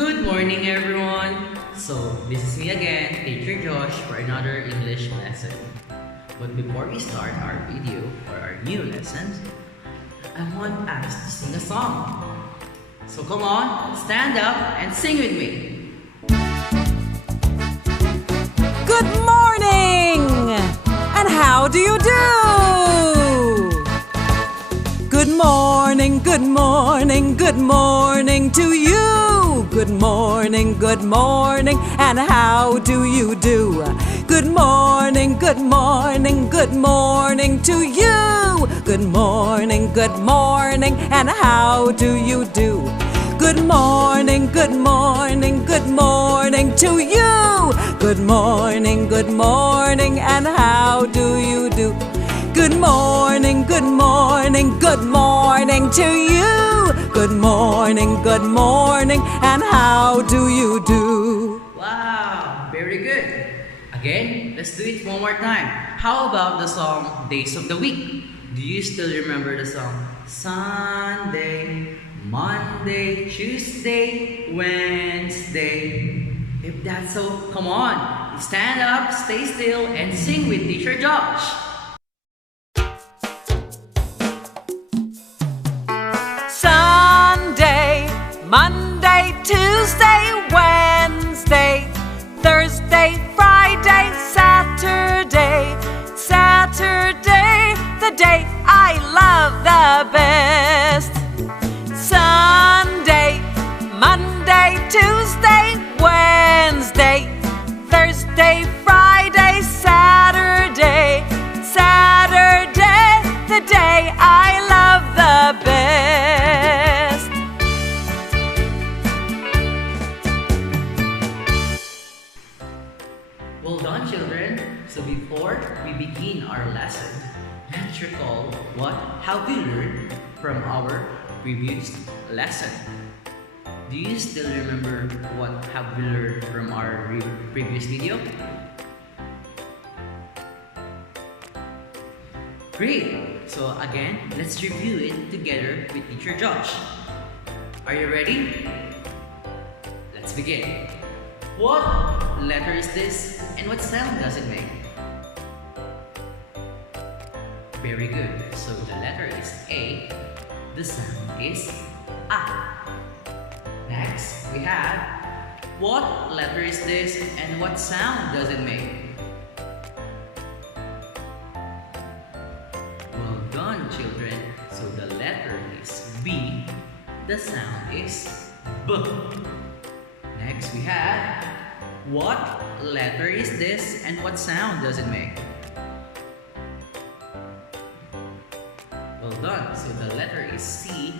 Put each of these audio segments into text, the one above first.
Good morning, everyone. So, this is me again, Teacher Josh, for another English lesson. But before we start our video or our new lesson, I want us to sing a song. So come on, stand up and sing with me. Good morning! And how do you do? Good morning, good morning, good morning to you. Good morning, and how do you do? Good morning, good morning, good morning to you. Good morning, and how do you do? Good morning, good morning, good morning to you. Good morning, and how do you do? Good morning, good morning, good morning to you. Good morning, and how do you do? Wow, very good. Again, let's do it one more time. How about the song Days of the Week? Do you still remember the song? Sunday, Monday, Tuesday, Wednesday. If that's so, come on, stand up, stay still, and sing with Teacher Josh. Sunday, Monday, Tuesday, Wednesday, Thursday, Friday, Saturday, Saturday, the day I love the best. Sunday, Monday, Tuesday, Wednesday, Thursday, Friday, Saturday, Saturday, the day I love the best. Well done, children. So before we begin our lesson, let's recall what have we learned from our previous lesson. Do you still remember what have we learned from our previous video? Great! So again, let's review it together with Teacher Josh. Are you ready? Let's begin. What letter is this and what sound does it make? Very good. So the letter is A. The sound is A. Next, we have what letter is this and what sound does it make? Well done, children. So the letter is B. The sound is B. Next, we have what letter is this and what sound does it make? Well done. So the letter is C.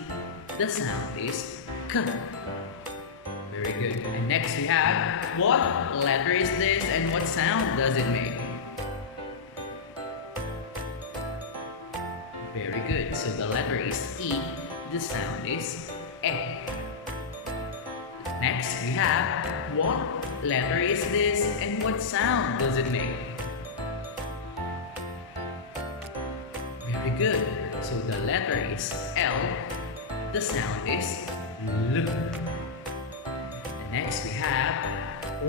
The sound is K. Very good. And next we have what letter is this and what sound does it make? Very good. So the letter is E. The sound is E. Next we have what letter is this and what sound does it make? Very good. So the letter is L. The sound is L. Next we have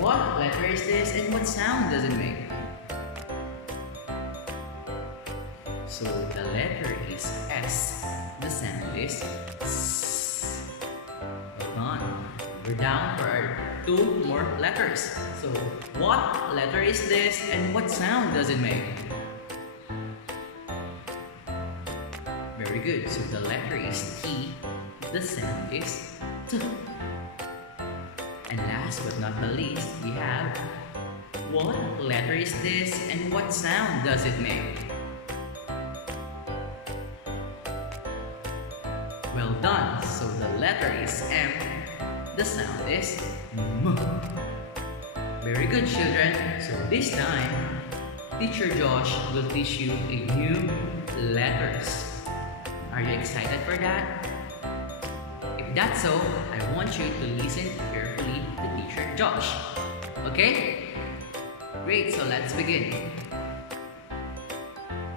what letter is this and what sound does it make? So the letter is S. The sound is S. Well done. We're down for our two more letters. So what letter is this and what sound does it make? Very good. So the letter is T. The sound is T. And last but not the least, we have what letter is this and what sound does it make? Well done. So the letter is M. The sound is M. Very good, children. So this time, Teacher Josh will teach you a new letters. Are you excited for that? If that's so, I want you to listen carefully to Teacher Josh. Okay? Great, so let's begin.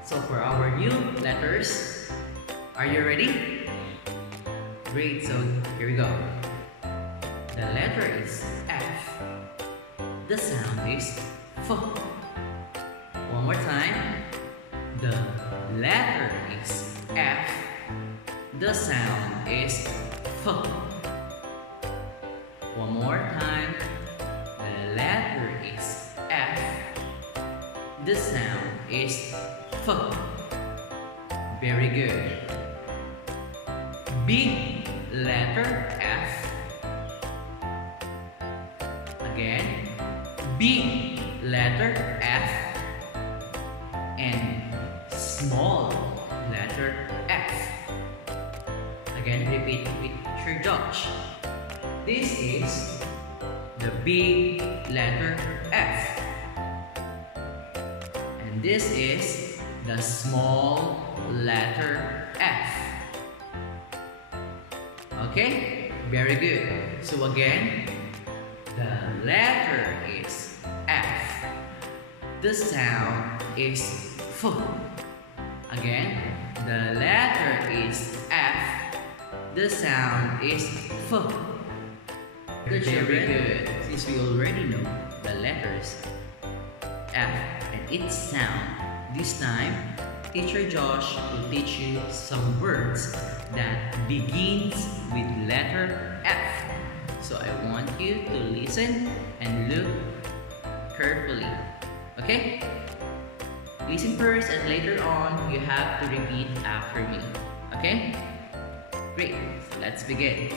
So for our new letters, are you ready? Great, so here we go. The letter is F. The sound is F. One more time. The letter is F. The sound is F. One more time. The letter is F. The sound is F. Very good. Big letter F. Again, big letter F and small letter F. Again, repeat with Teacher Josh. This is the big letter F. And this is the small letter F. Okay? Very good. So again, the letter is F. The sound is F. Again, the letter is F. The sound is F. Good, very good. Since we already know the letters F and its sound, this time, Teacher Josh will teach you some words that begins with letter F. So I want you to listen and look carefully. Okay? Listen first and later on you have to repeat after me. Okay? Great. So let's begin.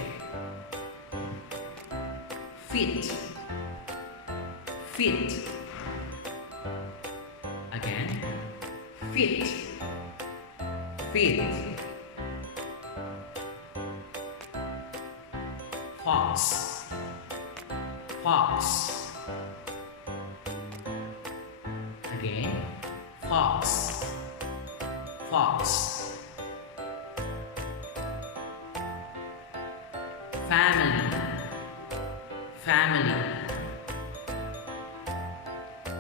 Feet. Feet. Again. Feet. Feet. Fox. Fox. Again. Fox. Fox. Family. Family.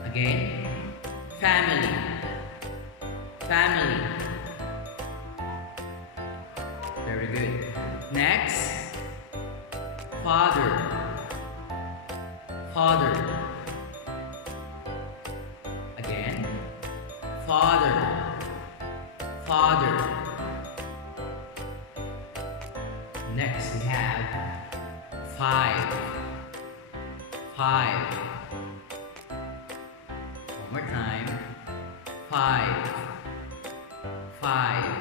Again. Family. Family. Very good. Next. Father. Father. Again. Father. Father. Next we have five. Five. One more time. Five. Five.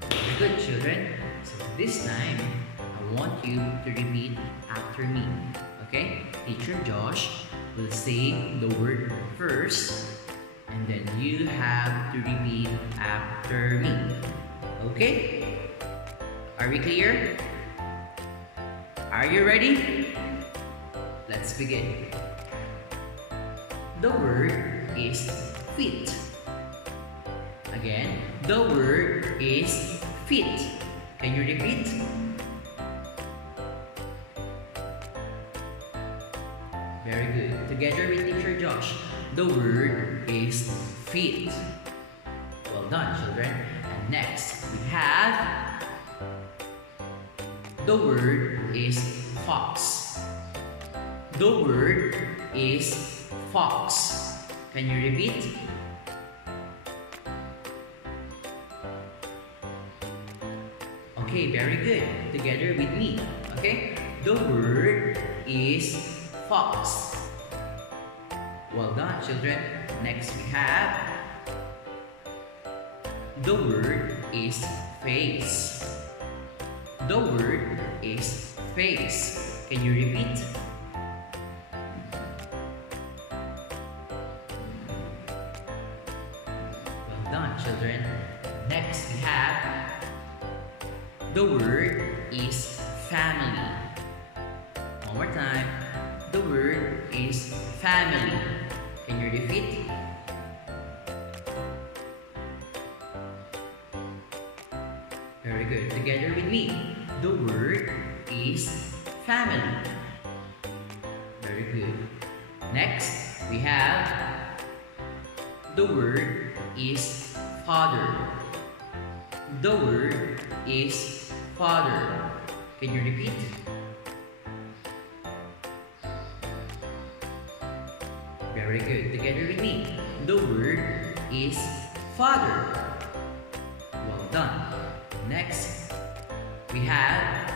Very good, children. So this time, I want you to repeat after me. Okay? Teacher Josh will say the word first, and then you have to repeat after me. Okay? Are we clear? Are you ready? Let's begin. The word is feet. Again, the word is feet. Can you repeat? Very good. Together with Teacher Josh. The word is feet. Well done, children. And next, we have the word is fox. The word is fox. Can you repeat? Okay, very good. Together with me. Okay? The word is fox. Well done, children. Next we have the word is face. The word is face. Can you repeat? Well done, children. Next we have the word is family. One more time. The word is family. Can you repeat? Very good. Together with me. The word is family. Very good. Next, we have the word is father. The word is father. Can you repeat? Very good. Together with me. The word is father. Well done. Next, we have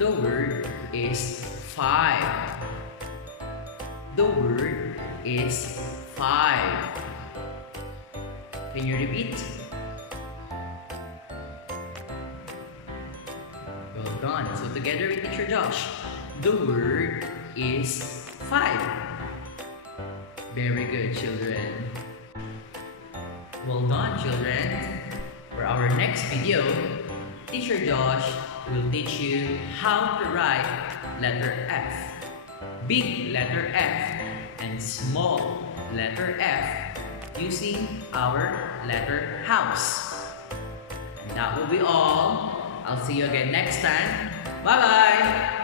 the word is five. The word is five. Can you repeat? Well done. So together with Teacher Josh, the word is five. Very good, children. Well done, children. For our next video, Teacher Josh will teach you how to write letter F, big letter F, and small letter F using our letter house. And that will be all. I'll see you again next time. Bye-bye!